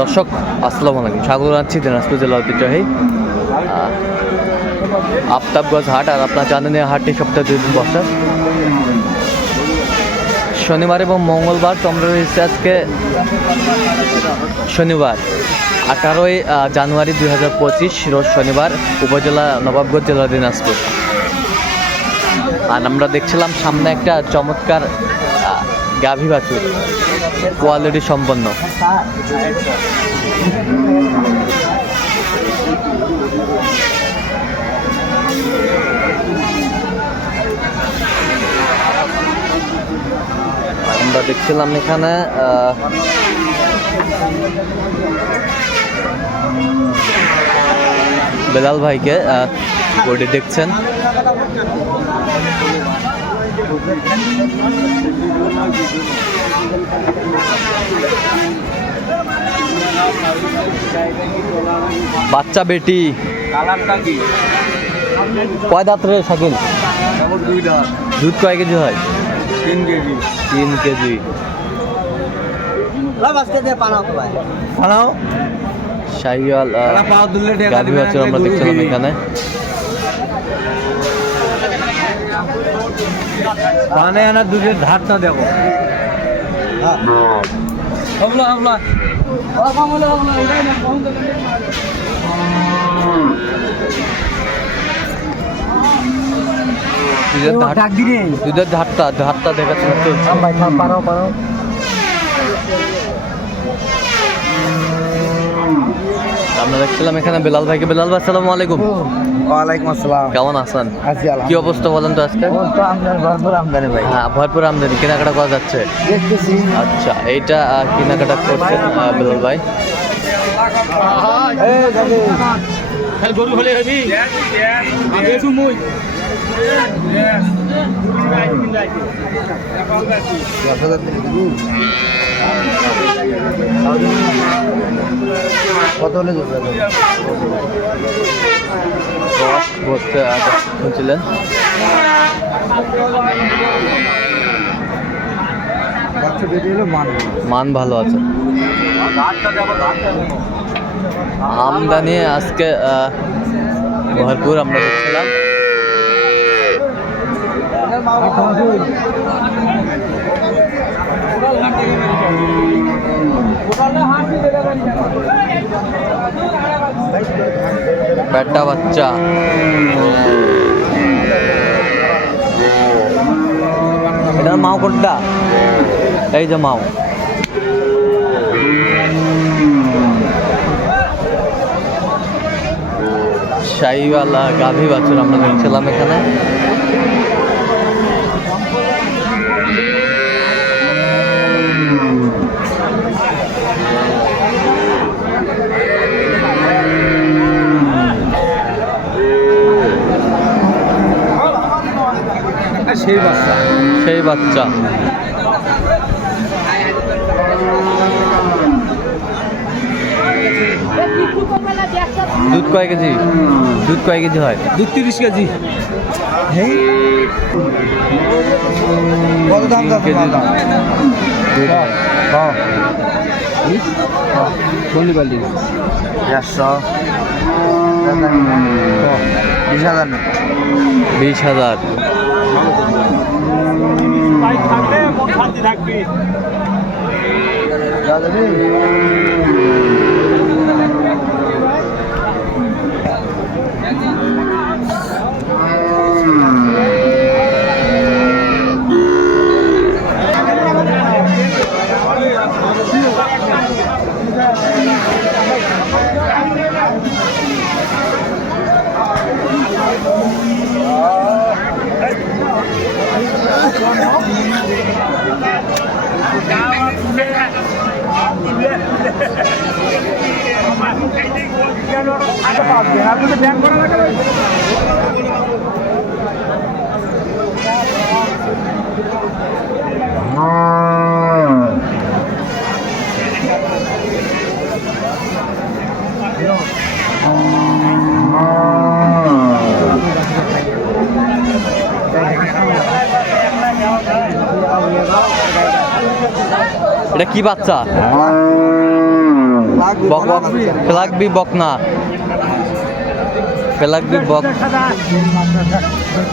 দর্শক, আসসালামু আলাইকুম। স্বাগত জানাচ্ছি দিনাজপুর জেলা ঐতিহ্যবাহী আফতাবগঞ্জ হাট আর আপনার এই হাটটি সপ্তাহে দুই দিন বসে শনিবার এবং মঙ্গলবার তোমরা রয়েছে আজকে শনিবার, আঠারোই জানুয়ারি দুই হাজার পঁচিশ, রোজ শনিবার উপজেলা নবাবগঞ্জ জেলা দিনাজপুর। আর আমরা দেখছিলাম সামনে একটা চমৎকার গাভী বাছুর কোয়ালিটি সম্পন্ন। আমরা দেখছিলাম এখানে বেলাল ভাইকে বডি দেখছেন। বাচ্চা বেটি। কয় দাঁত রে দুইটা দুধ কয় কেজি হয়? তিন কেজি। তিন কেজি হারাও শাহিওয়াল গাভী বাছুর আমরা দেখছিলাম এখানে। পানে আনা দুধের ধারটা দেখো। হামলা হামলা দুধের ধার দুধের ধারটা ধারটা দেখাচ্ছে না তো আমরা দেখছিলাম এখানে বেলাল ভাইকে। বেলাল ভাই আলাইকুম। ওয়ালাইকুম আসসালাম। কেমন আছেন? আছি কি অবস্থা বলেন তো আজকে? তো ভরপুর আমদানি ভাই। হ্যাঁ ভরপুর আমদানি কেনাকাটা করা যাচ্ছে। দেখতেছি। আচ্ছা এইটা কেনাকাটা করছেন বেলাল ভাই? গরু হলে হবি। কত হলে শুনছিলেন? মান ভালো আছে। আমদানি আজকে আহ, ভরপুর আমরা দেখছিলাম। ব্যাটা বাচ্চা। এটার মাও কোনটা? এই যে মাও। শাহিওয়ালা গাভী বাছুর আমরা দেখছিলাম এখানে। সেই বাচ্চা সেই বাচ্চা দুধ কয় কেজি দুধ কয় কেজি হয় দু তিরিশ কেজি কত দাম কেজি দুধ হয়। দেড়শো বিশ হাজার না। বিশ হাজার। এটা কি বাচ্চা? ফেলাকবি বকনা ফেলাকবি বক।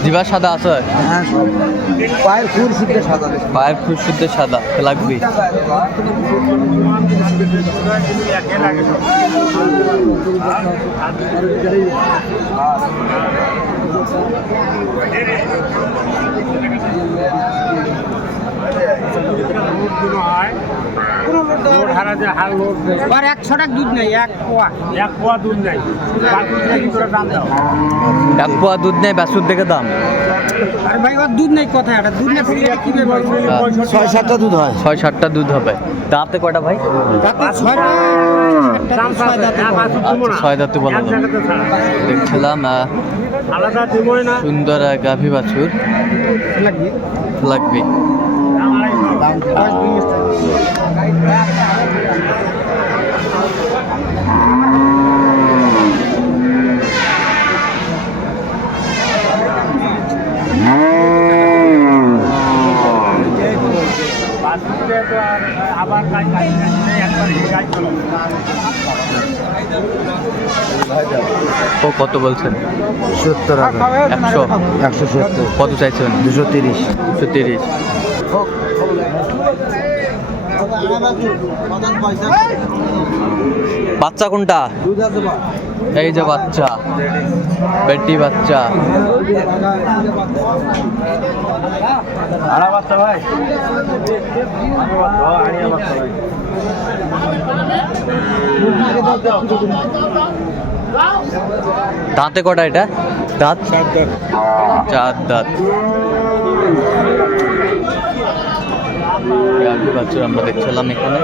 জিবা সাদা আছে? হ্যাঁ পায়ের ফুল শুদ্ধ সাদা পায়ের ফুল শুদ্ধ সাদা লাগবে আর এক ছটাক দুধ নেই এক পোয়া। এক পোয়া দুধ নেই। দাম দাও। এক পোয়া দুধ নেই বাসুর দেখে দাম। আরে ভাই ওর দুধ নেই এটা দুধ না থাকলে কি ছয় সাতটা দুধ হয়। ছয় সাতটা দুধ হবে। দাঁতে কয়টা ভাই? ছয় দাঁতে না আচ্ছা, বলা দেখছিলাম সুন্দর গাভী বাছুর। লাগবে লাগবে দশ বিশ বাসুকে তো আর আবার কাজ কাজ একবার কাজ ও কত বলছেন? সত্তর একশো? একশো সত্তর। কত চাইছেন? দুশো তিরিশ। দুশো তিরিশ। বাচ্চা কোনটা? এই যে বাচ্চা। বেটি বাচ্চা। ভাই। দাঁতে কটা এটা? দাঁত? চার দাঁত। গাভী বাছুর আমরা দেখছিলাম এখানে।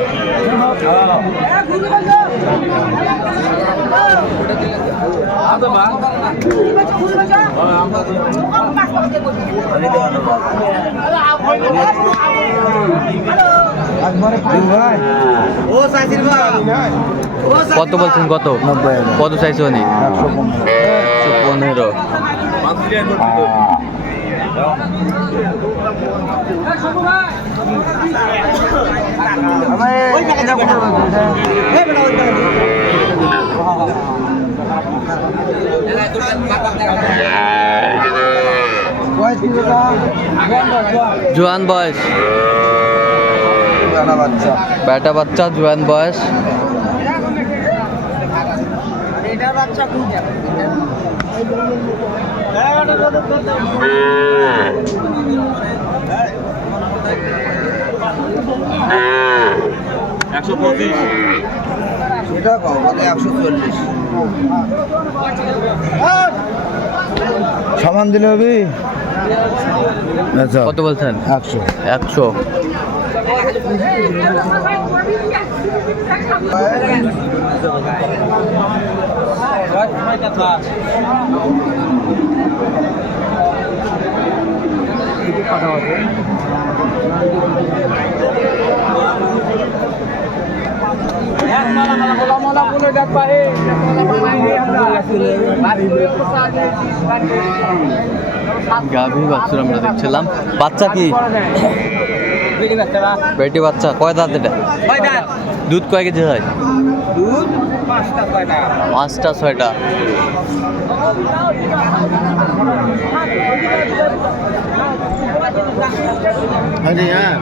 কত বলছেন কত? কত চাইছে উনি? পনেরো। জোয়ান বয়স। বেটা বাচ্চা জোয়ান বয়স। এটা বাচ্চা কোনটা সেটা কম একশো চল্লিশ। সমান দিলে হবে? আচ্ছা। কত বলছেন? একশো। একশো। গাভী বাছুর আমরা দেখছিলাম। বাচ্চা কি? বেটি বাচ্চা কয় দাঁত এটা? দুধ কয় কেজি হয়? দুধ? পাঁচটা ছয়টা? হ্যাঁ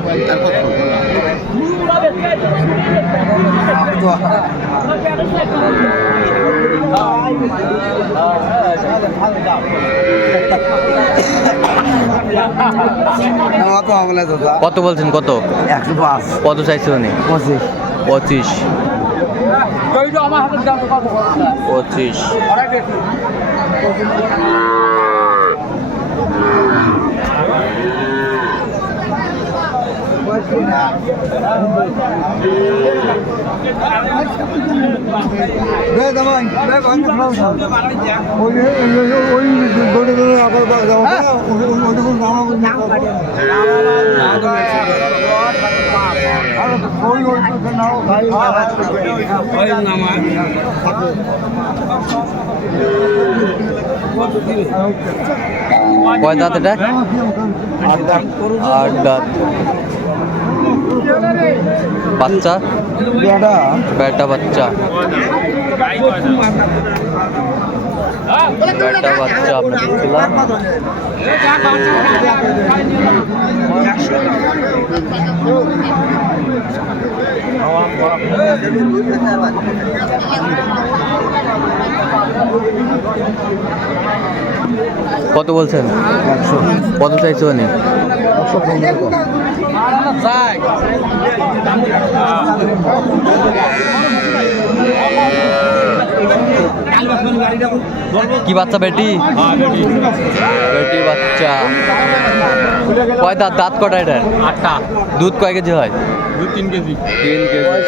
কত? বলছেন কত? একশো পাঁচ। কত চাইছে উনি? পঁচিশ। পঁচিশ। পঁচিশ। কয় দাঁত এটা? আট দাঁত। বাচ্চা? বেটা। বাচ্চা। বেটা বাচ্চা আমরা দেখছিলাম। কত বলছেন? কত চাইছো উনি? কি বাচ্চা বেটি? বেটি বাচ্চা। কয় দাঁত? দাঁত কটা এটা? আটটা। দুধ কয় কেজি হয়? দু তিন কেজি। তিন কেজি।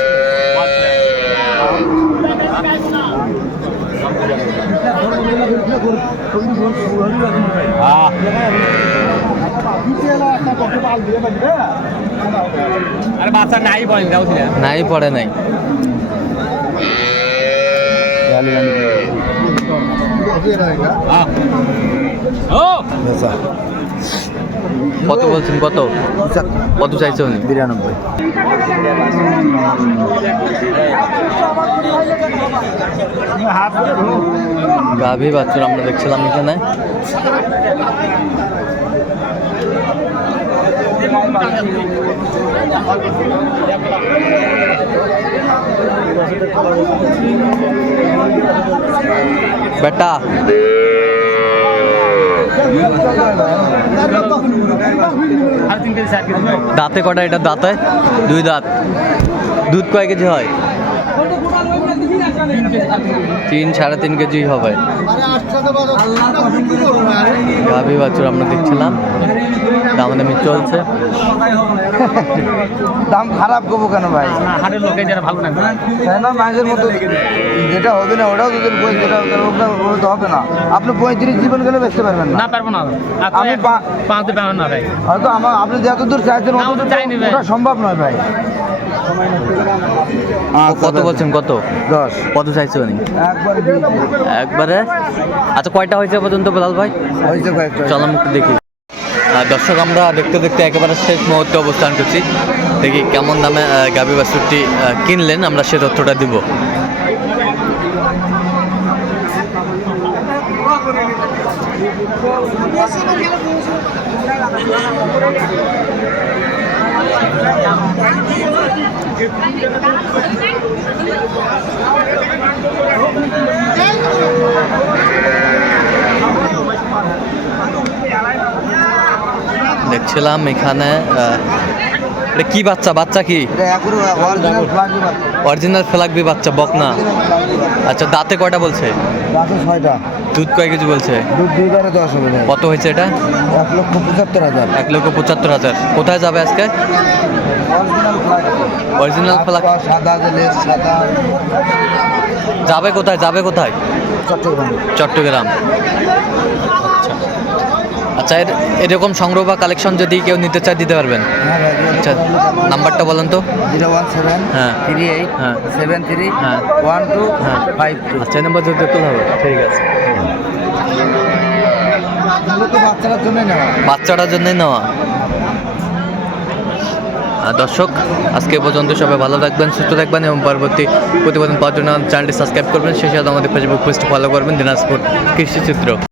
আরে বাচ্চা নাই দিলে নাই পড়ে নাই। কত বলছেন? কত? কত চাইছে উনি? বিরানব্বই। গাভী বাচ্চা আমরা দেখছিলাম এখানে। বেটা। দাঁতে কটা এটা দাঁতে? দুই দাঁত। দুধ কয় কেজি হয়? তিন সাড়ে তিন কেজি হবে। গাভী বাছুর আমরা দেখছিলাম। দামাদামি চলছে। দাম খারাপ করব কেন ভাই? না হাটের লোকে যারা ভালো না তাই না? মাঝের মতো যেটা হবে না ওটাও যদি যেটা ওটা হবে না। আপনি পঁয়ত্রিশ জীবন গেলে বেচতে পারবেন না। না পারব না। আমি পা- পাঁচতে পারব না ভাই। হয়তো আমার আপনি যত দূর চাইছেন ওটা সম্ভব নয় ভাই। কত বলছেন কত? দশ। কত চাইছে উনি একবার? আচ্ছা কয়টা হয়েছে পর্যন্ত বেলাল ভাই? চল একটু দেখি। দর্শক আমরা দেখতে দেখতে একেবারে শেষ মুহূর্তে অবস্থান করছি। দেখি কেমন দামে বাছুরটি আহ, কিনলেন আমরা সে তথ্যটা দিব। দেখছিলাম এখানে আহ, এটা কি বাচ্চা? বাচ্চা কি? অরিজিনাল ফ্লাগি বাচ্চা। বকনা। আচ্ছা দাঁতে কয়টা বলছে? ছয়টা। দুধ কয় কিছু বলছে। কত হয়েছে এটা? এক লক্ষ পঁচাত্তর হাজার। এক লক্ষ পঁচাত্তর হাজার। কোথায় যাবে আজকে? অরিজিনাল ফ্লাগি সাদা সাদা। যাবে কোথায়? যাবে কোথায়? চট্টগ্রাম। চট্টগ্রাম। আচ্ছা। এর এরকম সংগ্রহ বা কালেকশন যদি কেউ নিতে চায় দিতে পারবেন আচ্ছা নাম্বারটা বলেন তো জিরো ওয়ান সেভেন হ্যাঁ। থ্রি এইট হ্যাঁ। সেভেন থ্রি হ্যাঁ। ওয়ান টু হ্যাঁ। ফাইভ টু আচ্ছা নাম্বার যদি হবে ঠিক আছে বাচ্চাটার জন্যই নেওয়া দর্শক আজকে পর্যন্ত সবাই ভালো থাকবেন সুস্থ থাকবেন এবং পরবর্তী প্রতিবেদন পাওয়ার জন্য চ্যানেলটি সাবস্ক্রাইব করবেন সেই সাথে আমাদের ফেসবুক পেজটি ফলো করবেন দিনাজপুর কৃষি চিত্র